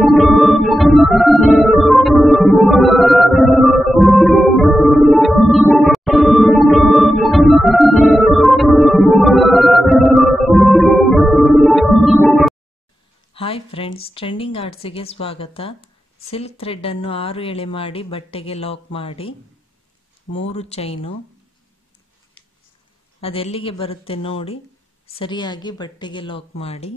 Hi friends, trending ಆರ್ಟ್ಸಿಗೆ ಸ್ವಾಗತ. Silk ಥ್ರೆಡ್ಡನ್ನು 6 ಎಳೆ ಮಾಡಿ ಬಟ್ಟೆಗೆ ಲಾಕ್ ಮಾಡಿ 3 ಚೈನು ಅದೆಲ್ಲಿಗೆ ಬರುತ್ತೆ ನೋಡಿ ಸರಿಯಾಗಿ ಬಟ್ಟೆಗೆ ಲಾಕ್ ಮಾಡಿ.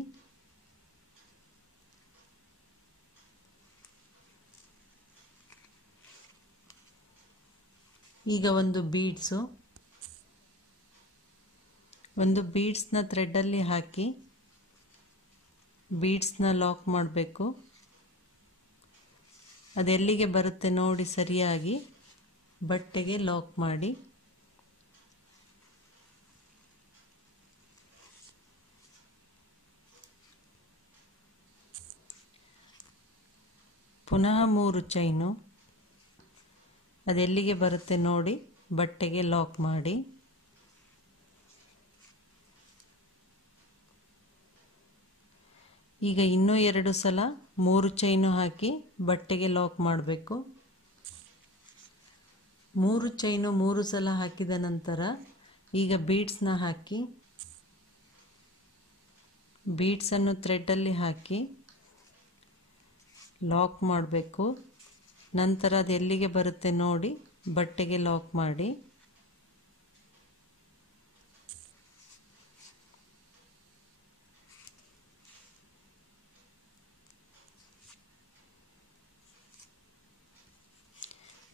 ಈಗ ಒಂದು ಬೀಡ್ಸ್ನ ಥ್ರೆಡ್ಡಲ್ಲಿ ಹಾಕಿ ಬೀಡ್ಸ್ನ ಲಾಕ್ ಮಾಡಬೇಕು. ಅದೆಲ್ಲಿಗೆ ಬರುತ್ತೆ ನೋಡಿ ಸರಿಯಾಗಿ ಬಟ್ಟೆಗೆ ಲಾಕ್ ಮಾಡಿ. ಪುನಃ 3 ಚೈನು ಅದೆಲ್ಲಿಗೆ ಬರುತ್ತೆ ನೋಡಿ ಬಟ್ಟೆಗೆ ಲಾಕ್ ಮಾಡಿ. ಈಗ ಇನ್ನೂ 2 ಸಲ 3 ಚೈನು ಹಾಕಿ ಬಟ್ಟೆಗೆ ಲಾಕ್ ಮಾಡಬೇಕು. 3 ಚೈನು 3 ಸಲ ಹಾಕಿದ ನಂತರ ಈಗ ಬೀಡ್ಸ್ನ ಹಾಕಿ ಬೀಡ್ಸನ್ನು ಥ್ರೆಡ್ಡಲ್ಲಿ ಹಾಕಿ ಲಾಕ್ ಮಾಡಬೇಕು. ನಂತರ ಅದು ಎಲ್ಲಿಗೆ ಬರುತ್ತೆ ನೋಡಿ ಬಟ್ಟೆಗೆ ಲಾಕ್ ಮಾಡಿ.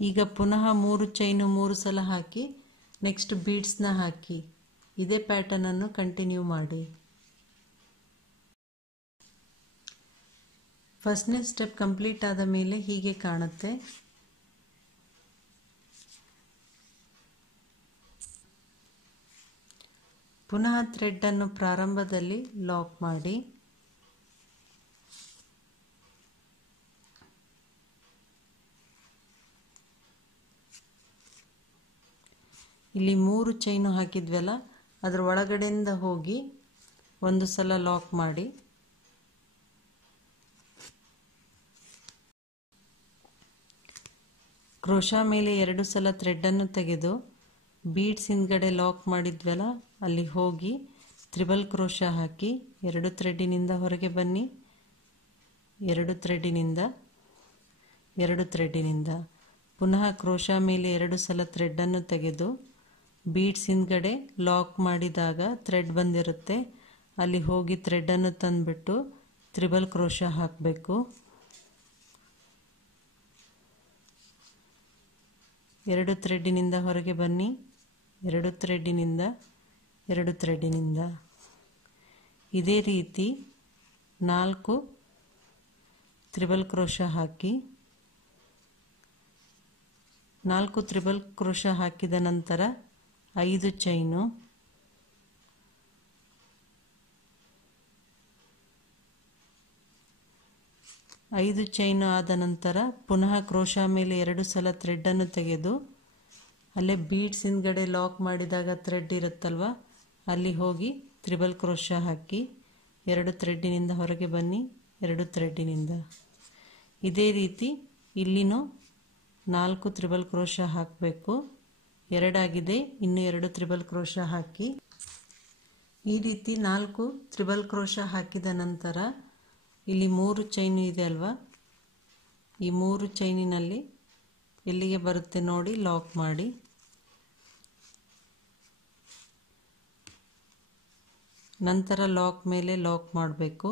ಈಗ ಪುನಃ 3 ಚೈನು 3 ಸಲ ಹಾಕಿ ನೆಕ್ಸ್ಟ್ ಬೀಡ್ಸ್ನ ಹಾಕಿ ಇದೇ ಪ್ಯಾಟರ್ನನ್ನು ಕಂಟಿನ್ಯೂ ಮಾಡಿ. ಫಸ್ಟ್ನೇ ಸ್ಟೆಪ್ ಕಂಪ್ಲೀಟ್ ಆದ ಮೇಲೆ ಹೀಗೆ ಕಾಣುತ್ತೆ. ಪುನಃ ಥ್ರೆಡ್ಡನ್ನು ಪ್ರಾರಂಭದಲ್ಲಿ ಲಾಕ್ ಮಾಡಿ. ಇಲ್ಲಿ 3 ಚೈನು ಹಾಕಿದ್ವಲ್ಲ ಅದರ ಒಳಗಡೆಯಿಂದ ಹೋಗಿ ಒಂದು ಸಲ ಲಾಕ್ ಮಾಡಿ. ಕ್ರೋಶಾ ಮೇಲೆ 2 ಸಲ ಥ್ರೆಡ್ಡನ್ನು ತೆಗೆದು ಬೀಡ್ಸ್ ಹಿಂದ್ಗಡೆ ಲಾಕ್ ಮಾಡಿದ್ವಲ್ಲ ಅಲ್ಲಿ ಹೋಗಿ ತ್ರಿಬಲ್ ಕ್ರೋಶಾ ಹಾಕಿ 2 ಥ್ರೆಡ್ಡಿನಿಂದ ಹೊರಗೆ ಬನ್ನಿ. 2 ಥ್ರೆಡ್ಡಿನಿಂದ 2 ಥ್ರೆಡ್ಡಿನಿಂದ ಪುನಃ ಕ್ರೋಶಾ ಮೇಲೆ 2 ಸಲ ಥ್ರೆಡ್ಡನ್ನು ತೆಗೆದು ಬೀಡ್ಸ್ ಹಿಂದ್ಗಡೆ ಲಾಕ್ ಮಾಡಿದಾಗ ಥ್ರೆಡ್ ಬಂದಿರುತ್ತೆ ಅಲ್ಲಿ ಹೋಗಿ ಥ್ರೆಡ್ಡನ್ನು ತಂದುಬಿಟ್ಟು ತ್ರಿಬಲ್ ಕ್ರೋಶಾ ಹಾಕಬೇಕು. 2 ಥ್ರೆಡ್ಡಿನಿಂದ ಹೊರಗೆ ಬನ್ನಿ. 2 ಥ್ರೆಡ್ಡಿನಿಂದ 2 ಥ್ರೆಡ್ಡಿನಿಂದ ಇದೇ ರೀತಿ 4 ತ್ರಿಬಲ್ ಕ್ರೋಶಾ ಹಾಕಿ 4 ತ್ರಿಬಲ್ ಕ್ರೋಶಾ ಹಾಕಿದ ನಂತರ 5 ಚೈನು 5 ಚೈನು ಆದ ನಂತರ ಪುನಃ ಕ್ರೋಶಾ ಮೇಲೆ 2 ಸಲ ಥ್ರೆಡ್ಡನ್ನು ತೆಗೆದು ಅಲ್ಲೇ ಬೀಡ್ಸ್ ಹಿಂದ್ಗಡೆ ಲಾಕ್ ಮಾಡಿದಾಗ ಥ್ರೆಡ್ ಇರುತ್ತಲ್ವ ಅಲ್ಲಿ ಹೋಗಿ ತ್ರಿಬಲ್ ಕ್ರೋಶಾ ಹಾಕಿ 2 ಥ್ರೆಡ್ಡಿನಿಂದ ಹೊರಗೆ ಬನ್ನಿ. 2 ಥ್ರೆಡ್ಡಿನಿಂದ ಇದೇ ರೀತಿ ಇಲ್ಲಿನೂ 4 ತ್ರಿಬಲ್ ಕ್ರೋಶಾ ಹಾಕಬೇಕು. 2 ಆಗಿದೆ, ಇನ್ನು 2 ತ್ರಿಬಲ್ ಕ್ರೋಶಾ ಹಾಕಿ. ಈ ರೀತಿ 4 ತ್ರಿಬಲ್ ಕ್ರೋಶಾ ಹಾಕಿದ ನಂತರ ಇಲ್ಲಿ 3 ಚೈನು ಇದೆ ಅಲ್ವಾ, ಈ 3 ಚೈನಿನಲ್ಲಿ ಎಲ್ಲಿಗೆ ಬರುತ್ತೆ ನೋಡಿ ಲಾಕ್ ಮಾಡಿ. ನಂತರ ಲಾಕ್ ಮೇಲೆ ಲಾಕ್ ಮಾಡಬೇಕು.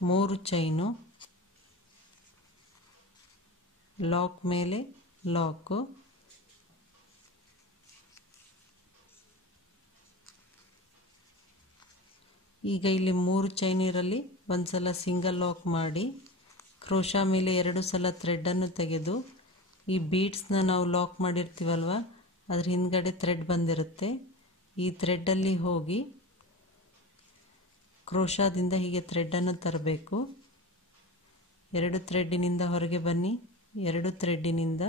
3 ಚೈನು ಲಾಕ್ ಮೇಲೆ ಲಾಕು. ಈಗ ಇಲ್ಲಿ 3 ಚೈನ್ ಇರಲಿ ಒಂದು ಸಲ ಸಿಂಗಲ್ ಲಾಕ್ ಮಾಡಿ ಕ್ರೋಶಾ ಮೇಲೆ 2 ಸಲ ಥ್ರೆಡ್ಡನ್ನು ತೆಗೆದು ಈ ಬೀಡ್ಸ್ನ ನಾವು ಲಾಕ್ ಮಾಡಿರ್ತೀವಲ್ವ ಅದ್ರ ಹಿಂದ್ಗಡೆ ಥ್ರೆಡ್ ಬಂದಿರುತ್ತೆ. ಈ ಥ್ರೆಡ್ಡಲ್ಲಿ ಹೋಗಿ ಕ್ರೋಶಾದಿಂದ ಹೀಗೆ ಥ್ರೆಡ್ಡನ್ನು ತರಬೇಕು. 2 ಥ್ರೆಡ್ಡಿನಿಂದ ಹೊರಗೆ ಬನ್ನಿ. 2 ಥ್ರೆಡ್ಡಿನಿಂದ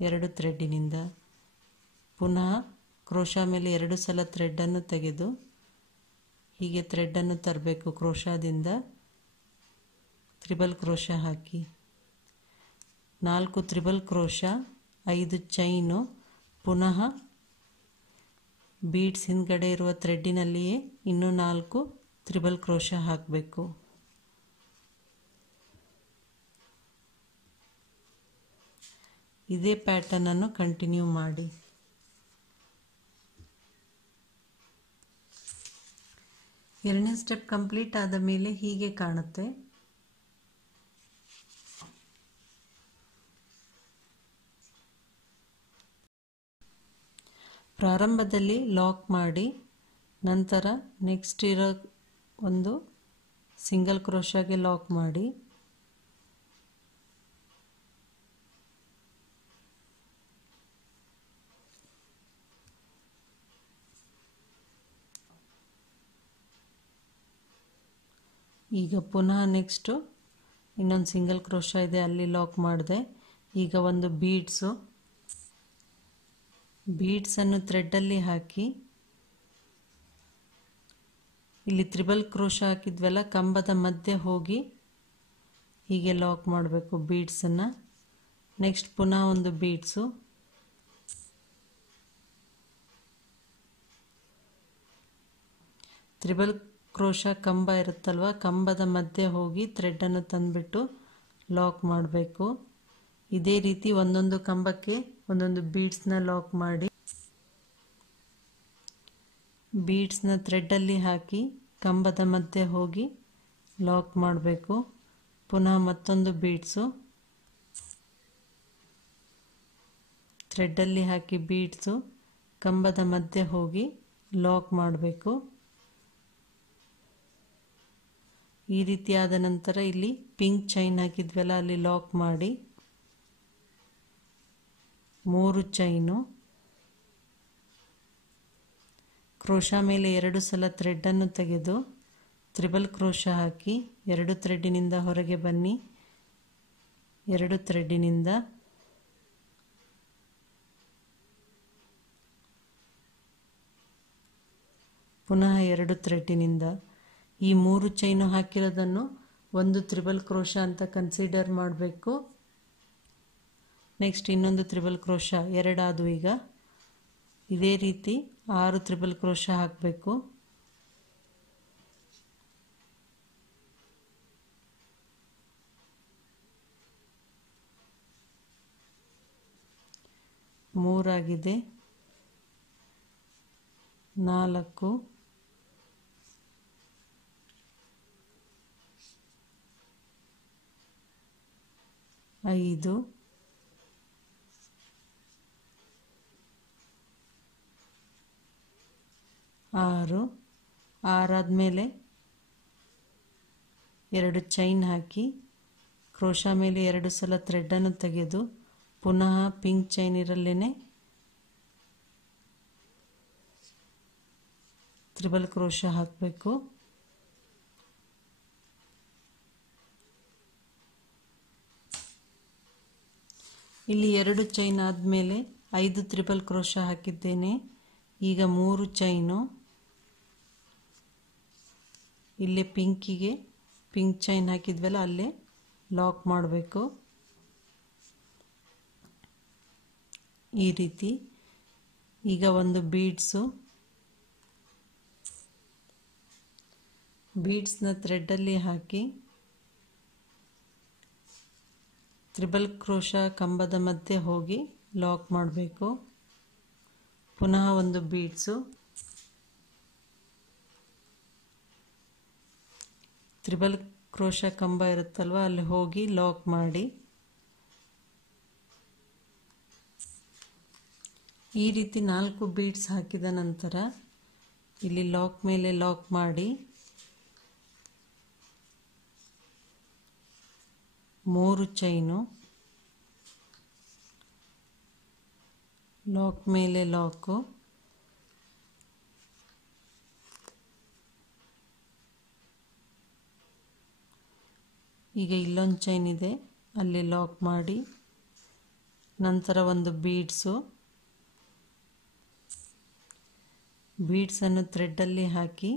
2 ಥ್ರೆಡ್ಡಿನಿಂದ ಪುನಃ ಕ್ರೋಶಾ ಮೇಲೆ 2 ಸಲ ಥ್ರೆಡ್ಡನ್ನು ತೆಗೆದು ಹೀಗೆ ಥ್ರೆಡ್ಡನ್ನು ತರಬೇಕು. ಕ್ರೋಶಾದಿಂದ ತ್ರಿಬಲ್ ಕ್ರೋಶ ಹಾಕಿ 4 ತ್ರಿಬಲ್ ಕ್ರೋಶ, 5 ಚೈನು, ಪುನಃ ಬೀಡ್ಸ್ ಹಿಂದ್ಗಡೆ ಇರುವ ಥ್ರೆಡ್ಡಿನಲ್ಲಿಯೇ ಇನ್ನೂ 4 ತ್ರಿಬಲ್ ಕ್ರೋಶ ಹಾಕಬೇಕು. ಇದೇ ಪ್ಯಾಟರ್ನನ್ನು ಕಂಟಿನ್ಯೂ ಮಾಡಿ. ಎರಡನೇ ಸ್ಟೆಪ್ ಕಂಪ್ಲೀಟ್ ಆದ ಮೇಲೆ ಹೀಗೆ ಕಾಣುತ್ತೆ. ಪ್ರಾರಂಭದಲ್ಲಿ ಲಾಕ್ ಮಾಡಿ, ನಂತರ ನೆಕ್ಸ್ಟ್ ಇರೋ ಒಂದು ಸಿಂಗಲ್ ಕ್ರೋಶಾಗೆ ಲಾಕ್ ಮಾಡಿ, ಈಗ ಪುನಃ ನೆಕ್ಸ್ಟು ಇನ್ನೊಂದು ಸಿಂಗಲ್ ಕ್ರೋಶ ಇದೆ, ಅಲ್ಲಿ ಲಾಕ್ ಮಾಡಿದೆ. ಈಗ ಒಂದು ಬೀಡ್ಸನ್ನು ಥ್ರೆಡ್ಡಲ್ಲಿ ಹಾಕಿ, ಇಲ್ಲಿ ತ್ರಿಬಲ್ ಕ್ರೋಶ ಹಾಕಿದ್ವಲ್ಲ, ಕಂಬದ ಮಧ್ಯೆ ಹೋಗಿ ಹೀಗೆ ಲಾಕ್ ಮಾಡಬೇಕು ಬೀಡ್ಸನ್ನು. ನೆಕ್ಸ್ಟ್ ಪುನಃ ಒಂದು ಬೀಡ್ಸು, ತ್ರಿಬಲ್ ಕ್ರೋಶ ಕಂಬ ಇರುತ್ತಲ್ವ, ಕಂಬದ ಮಧ್ಯೆ ಹೋಗಿ ಥ್ರೆಡ್ಡನ್ನು ತಂದುಬಿಟ್ಟು ಲಾಕ್ ಮಾಡಬೇಕು. ಇದೇ ರೀತಿ ಒಂದೊಂದು ಕಂಬಕ್ಕೆ ಒಂದೊಂದು ಬೀಡ್ಸ್ನ ಲಾಕ್ ಮಾಡಿ, ಬೀಡ್ಸ್ನ ಥ್ರೆಡ್ಡಲ್ಲಿ ಹಾಕಿ ಕಂಬದ ಮಧ್ಯೆ ಹೋಗಿ ಲಾಕ್ ಮಾಡಬೇಕು. ಪುನಃ ಮತ್ತೊಂದು ಬೀಡ್ಸು, ಥ್ರೆಡ್ಡಲ್ಲಿ ಹಾಕಿ ಬೀಡ್ಸು ಕಂಬದ ಮಧ್ಯೆ ಹೋಗಿ ಲಾಕ್ ಮಾಡಬೇಕು. ಈ ರೀತಿಯಾದ ನಂತರ ಇಲ್ಲಿ ಪಿಂಕ್ ಚೈನ್ ಹಾಕಿದ್ವಲ್ಲ, ಅಲ್ಲಿ ಲಾಕ್ ಮಾಡಿ 3 ಚೈನು, ಕ್ರೋಶ ಮೇಲೆ 2 ಸಲ ಥ್ರೆಡ್ಡನ್ನು ತೆಗೆದು ತ್ರಿಬಲ್ ಕ್ರೋಶ ಹಾಕಿ 2 ಥ್ರೆಡ್ಡಿನಿಂದ ಹೊರಗೆ ಬನ್ನಿ. 2 ಥ್ರೆಡ್ಡಿನಿಂದ ಪುನಃ 2 ಥ್ರೆಡ್ಡಿನಿಂದ ಈ 3 ಚೈನು ಹಾಕಿರೋದನ್ನು ಒಂದು ತ್ರಿಬಲ್ ಕ್ರೋಶ ಅಂತ ಕನ್ಸಿಡರ್ ಮಾಡಬೇಕು. ನೆಕ್ಸ್ಟ್ ಇನ್ನೊಂದು ತ್ರಿಬಲ್ ಕ್ರೋಶ 2 ಆದವು. ಈಗ ಇದೇ ರೀತಿ 6 ತ್ರಿಬಲ್ ಕ್ರೋಶ ಹಾಕಬೇಕು. ಮೂರಾಗಿದೆ, 4, 5, 6 ಆದಮೇಲೆ 2 ಚೈನ್ ಹಾಕಿ ಕ್ರೋಶ ಮೇಲೆ 2 ಸಲ ಥ್ರೆಡ್ಡನ್ನು ತೆಗೆದು ಪುನಃ ಪಿಂಕ್ ಚೈನ್ ಇರಲ್ಲೇನೆ ತ್ರಿಬಲ್ ಕ್ರೋಶ ಹಾಕಬೇಕು. ಇಲ್ಲಿ 2 ಚೈನ್ ಆದಮೇಲೆ 5 ತ್ರಿಬಲ್ ಕ್ರೋಶ ಹಾಕಿದ್ದೇನೆ. ಈಗ 3 ಚೈನು, ಇಲ್ಲೇ ಪಿಂಕಿಗೆ ಪಿಂಕ್ ಚೈನ್ ಹಾಕಿದ್ವಲ್ಲ ಅಲ್ಲೇ ಲಾಕ್ ಮಾಡಬೇಕು. ಈ ರೀತಿ ಈಗ ಒಂದು ಬೀಡ್ಸ್ನ ಥ್ರೆಡ್ಡಲ್ಲಿ ಹಾಕಿ ತ್ರಿಬಲ್ ಕ್ರೋಶ ಕಂಬದ ಮಧ್ಯೆ ಹೋಗಿ ಲಾಕ್ ಮಾಡಬೇಕು. ಪುನಃ ಒಂದು ಬೀಡ್ಸು, ತ್ರಿಬಲ್ ಕ್ರೋಶ ಕಂಬ ಇರುತ್ತಲ್ವ ಅಲ್ಲಿ ಹೋಗಿ ಲಾಕ್ ಮಾಡಿ. ಈ ರೀತಿ 4 ಬೀಡ್ಸ್ ಹಾಕಿದ ನಂತರ ಇಲ್ಲಿ ಲಾಕ್ ಮೇಲೆ ಲಾಕ್ ಮಾಡಿ 3 ಚೈನು, ಲಾಕ್ ಮೇಲೆ ಲಾಕು, ಈಗ ಇಲ್ಲೊಂದು ಚೈನ್ ಇದೆ ಅಲ್ಲಿ ಲಾಕ್ ಮಾಡಿ, ನಂತರ ಒಂದು ಬೀಡ್ಸನ್ನು ಥ್ರೆಡ್ಡಲ್ಲಿ ಹಾಕಿ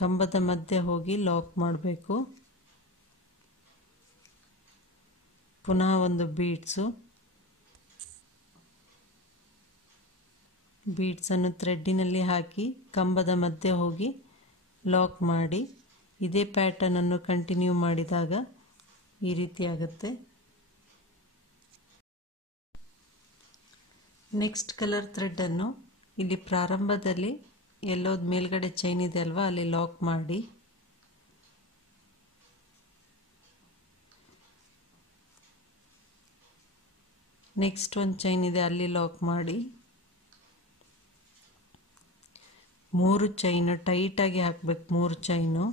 ಕಂಬದ ಮಧ್ಯೆ ಹೋಗಿ ಲಾಕ್ ಮಾಡಬೇಕು. ಪುನಃ ಒಂದು ಬೀಡ್ಸನ್ನು ಥ್ರೆಡ್ಡಿನಲ್ಲಿ ಹಾಕಿ ಕಂಬದ ಮಧ್ಯೆ ಹೋಗಿ ಲಾಕ್ ಮಾಡಿ ಇದೇ ಪ್ಯಾಟರ್ನನ್ನು ಕಂಟಿನ್ಯೂ ಮಾಡಿದಾಗ ಈ ರೀತಿ ಆಗುತ್ತೆ. ನೆಕ್ಸ್ಟ್ ಕಲರ್ ಥ್ರೆಡ್ಡನ್ನು ಇಲ್ಲಿ ಪ್ರಾರಂಭದಲ್ಲಿ ಎಲ್ಲೋದು ಮೇಲ್ಗಡೆ ಚೈನ್ ಇದೆ ಅಲ್ವಾ ಅಲ್ಲಿ ಲಾಕ್ ಮಾಡಿ ನೆಕ್ಸ್ಟ್ ಒಂದು ಚೈನ್ ಇದೆ ಅಲ್ಲಿ ಲಾಕ್ ಮಾಡಿ 3 ಚೈನು ಟೈಟಾಗಿ ಹಾಕಬೇಕು. 3 ಚೈನು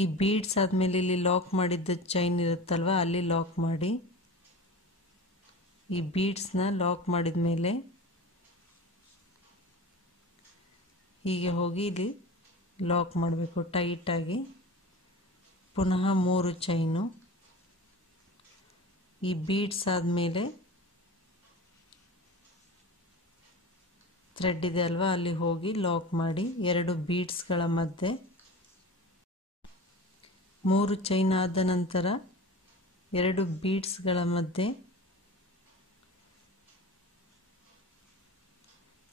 ಈ ಬೀಡ್ಸ್ ಆದಮೇಲೆ ಇಲ್ಲಿ ಲಾಕ್ ಮಾಡಿದ್ದ ಚೈನ್ ಇರುತ್ತಲ್ವ ಅಲ್ಲಿ ಲಾಕ್ ಮಾಡಿ ಈ ಬೀಡ್ಸ್ನ ಲಾಕ್ ಮಾಡಿದ ಮೇಲೆ ಹೀಗೆ ಹೋಗಿ ಇಲ್ಲಿ ಲಾಕ್ ಮಾಡಬೇಕು ಟೈಟಾಗಿ. ಪುನಃ 3 ಚೈನು ಈ ಬೀಡ್ಸ್ ಆದಮೇಲೆ ಥ್ರೆಡ್ ಇದೆ ಅಲ್ವಾ ಅಲ್ಲಿ ಹೋಗಿ ಲಾಕ್ ಮಾಡಿ 2 ಬೀಡ್ಸ್ಗಳ ಮಧ್ಯೆ 3 ಚೈನ್ ಆದ ನಂತರ 2 ಬೀಡ್ಸ್ಗಳ ಮಧ್ಯೆ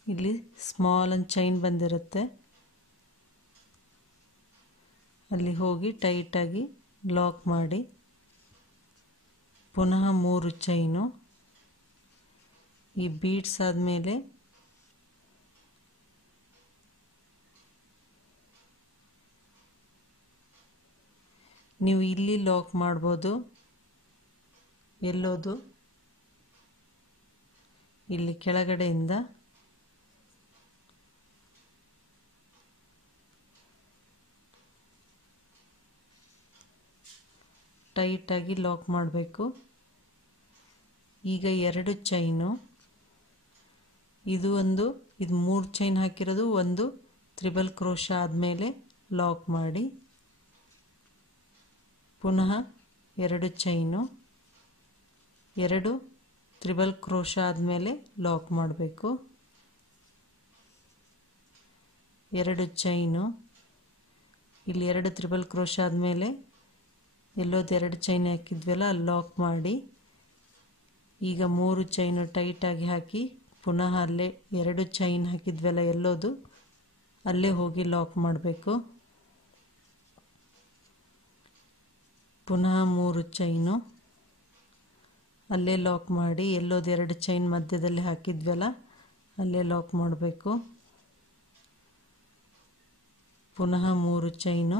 ಇಲ್ಲಿ ಸ್ಮಾಲ್ ಒಂದು ಚೈನ್ ಬಂದಿರುತ್ತೆ ಅಲ್ಲಿ ಹೋಗಿ ಟೈಟಾಗಿ ಲಾಕ್ ಮಾಡಿ ಪುನಃ 3 ಚೈನು ಈ ಬೀಡ್ಸ್ ಆದಮೇಲೆ ನೀವು ಇಲ್ಲಿ ಲಾಕ್ ಮಾಡ್ಬೋದು. ಎಲ್ಲೋದು ಇಲ್ಲಿ ಕೆಳಗಡೆಯಿಂದ ಟೈಟಾಗಿ ಲಾಕ್ ಮಾಡಬೇಕು. ಈಗ 2 ಚೈನು ಇದು 3 ಚೈನ್ ಹಾಕಿರೋದು ಒಂದು ತ್ರಿಬಲ್ ಕ್ರೋಶ ಆದಮೇಲೆ ಲಾಕ್ ಮಾಡಿ ಪುನಃ 2 ಚೈನು 2 ತ್ರಿಬಲ್ ಕ್ರೋಶ ಆದಮೇಲೆ ಲಾಕ್ ಮಾಡಬೇಕು. 2 ಚೈನು ಇಲ್ಲಿ 2 ತ್ರಿಬಲ್ ಕ್ರೋಶ ಆದಮೇಲೆ ಎಲ್ಲೋದು 2 ಚೈನ್ ಹಾಕಿದ್ವಲ್ಲ ಅಲ್ಲಿ ಲಾಕ್ ಮಾಡಿ ಈಗ 3 ಚೈನು ಟೈಟಾಗಿ ಹಾಕಿ ಪುನಃ ಅಲ್ಲೇ 2 ಚೈನ್ ಹಾಕಿದ್ವಲ್ಲ ಎಲ್ಲೋದು ಅಲ್ಲೇ ಹೋಗಿ ಲಾಕ್ ಮಾಡಬೇಕು. ಪುನಃ 3 ಚೈನು ಅಲ್ಲೇ ಲಾಕ್ ಮಾಡಿ ಎಲ್ಲೋದು 2 ಚೈನ್ ಮಧ್ಯದಲ್ಲಿ ಹಾಕಿದ್ವಲ್ಲ ಅಲ್ಲೇ ಲಾಕ್ ಮಾಡಬೇಕು. ಪುನಃ 3 ಚೈನು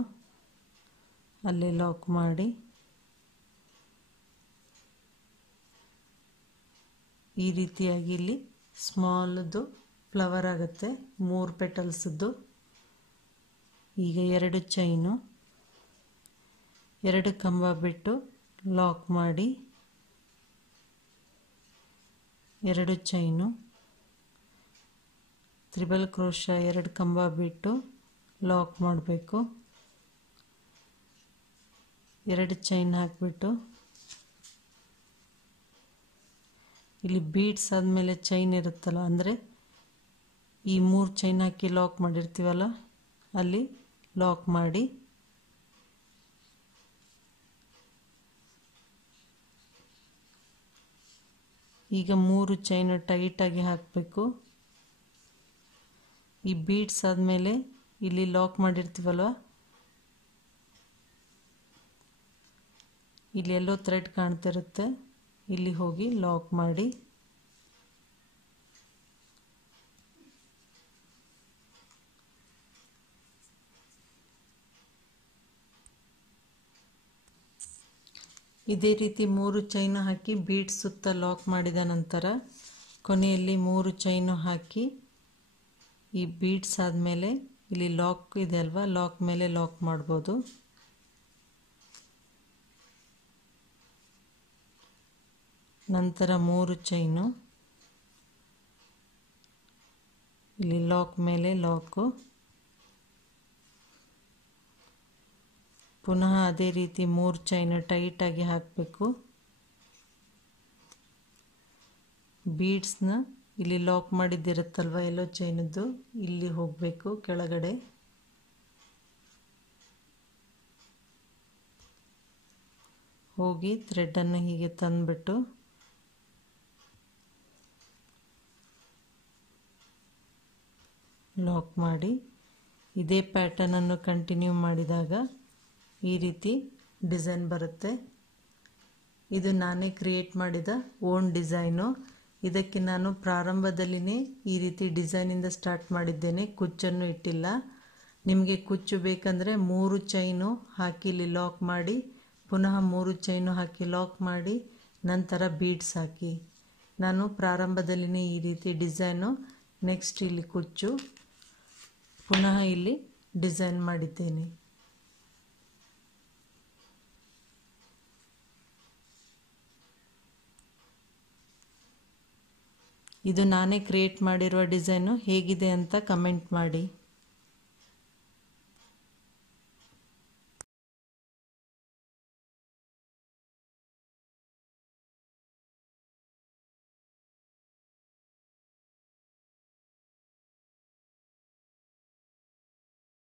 ಅಲ್ಲೇ ಲಾಕ್ ಮಾಡಿ ಈ ರೀತಿಯಾಗಿ ಇಲ್ಲಿ ಸ್ಮಾಲ್ದು ಫ್ಲವರ್ ಆಗುತ್ತೆ 3 ಪೆಟಲ್ಸ್ದು. ಈಗ 2 ಚೈನು 2 ಕಂಬ ಬಿಟ್ಟು ಲಾಕ್ ಮಾಡಿ 2 ಚೈನು ತ್ರಿಬಲ್ ಕ್ರೋಶ 2 ಕಂಬ ಬಿಟ್ಟು ಲಾಕ್ ಮಾಡಬೇಕು. 2 ಚೈನ್ ಹಾಕಿಬಿಟ್ಟು ಇಲ್ಲಿ ಬೀಡ್ಸ್ ಆದಮೇಲೆ ಚೈನ್ ಇರುತ್ತಲ್ಲ ಅಂದರೆ ಈ 3 ಚೈನ್ ಹಾಕಿ ಲಾಕ್ ಮಾಡಿರ್ತೀವಲ್ಲ ಅಲ್ಲಿ ಲಾಕ್ ಮಾಡಿ ಈಗ 3 ಚೈನ್ ಟೈಟಾಗಿ ಹಾಕಬೇಕು. ಈ ಬೀಡ್ಸ್ ಆದಮೇಲೆ ಇಲ್ಲಿ ಲಾಕ್ ಮಾಡಿರ್ತೀವಲ್ವ ಇಲ್ಲಿ ಎಲ್ಲೋ ಥ್ರೆಡ್ ಕಾಣ್ತಿರುತ್ತೆ ಇಲ್ಲಿ ಹೋಗಿ ಲಾಕ್ ಮಾಡಿ ಇದೇ ರೀತಿ 3 ಚೈನು ಹಾಕಿ ಬೀಡ್ಸ್ ಸುತ್ತ ಲಾಕ್ ಮಾಡಿದ ನಂತರ ಕೊನೆಯಲ್ಲಿ 3 ಚೈನು ಹಾಕಿ ಈ ಬೀಡ್ಸ್ ಆದಮೇಲೆ ಇಲ್ಲಿ ಲಾಕ್ ಇದೆ ಅಲ್ವಾ ಲಾಕ್ ಮೇಲೆ ಲಾಕ್ ಮಾಡ್ಬೋದು. ನಂತರ 3 ಚೈನು ಇಲ್ಲಿ ಲಾಕ್ ಮೇಲೆ ಲಾಕು ಪುನಃ ಅದೇ ರೀತಿ 3 ಚೈನು ಟೈಟಾಗಿ ಹಾಕಬೇಕು. ಬೀಡ್ಸ್ನ ಇಲ್ಲಿ ಲಾಕ್ ಮಾಡಿದ್ದಿರುತ್ತಲ್ವ ಎಲ್ಲೋ ಚೈನದ್ದು ಇಲ್ಲಿ ಹೋಗಬೇಕು ಕೆಳಗಡೆ ಹೋಗಿ ಥ್ರೆಡನ್ನು ಹೀಗೆ ತಂದುಬಿಟ್ಟು ಲಾಕ್ ಮಾಡಿ ಇದೇ ಪ್ಯಾಟರ್ನನ್ನು ಕಂಟಿನ್ಯೂ ಮಾಡಿದಾಗ ಈ ರೀತಿ ಡಿಸೈನ್ ಬರುತ್ತೆ. ಇದು ನಾನೇ ಕ್ರಿಯೇಟ್ ಮಾಡಿದ ಓನ್ ಡಿಸೈನು. ಇದಕ್ಕೆ ನಾನು ಪ್ರಾರಂಭದಲ್ಲಿನೇ ಈ ರೀತಿ ಡಿಸೈನಿಂದ ಸ್ಟಾರ್ಟ್ ಮಾಡಿದ್ದೇನೆ, ಕುಚ್ಚನ್ನು ಇಟ್ಟಿಲ್ಲ. ನಿಮಗೆ ಕುಚ್ಚು ಬೇಕಂದರೆ 3 ಚೈನು ಹಾಕಿ ಇಲ್ಲಿ ಲಾಕ್ ಮಾಡಿ, ಪುನಃ 3 ಚೈನು ಹಾಕಿ ಲಾಕ್ ಮಾಡಿ, ನಂತರ ಬೀಡ್ಸ್ ಹಾಕಿ. ನಾನು ಪ್ರಾರಂಭದಲ್ಲಿನೇ ಈ ರೀತಿ ಡಿಸೈನು, ನೆಕ್ಸ್ಟ್ ಇಲ್ಲಿ ಕುಚ್ಚು, ಪುನಃ ಇಲ್ಲಿ ಡಿಸೈನ್ ಮಾಡಿದ್ದೇನೆ. ಇದು ನಾನೇ ಕ್ರಿಯೇಟ್ ಮಾಡಿರುವ ಡಿಸೈನು. ಹೇಗಿದೆ ಅಂತ ಕಮೆಂಟ್ ಮಾಡಿ.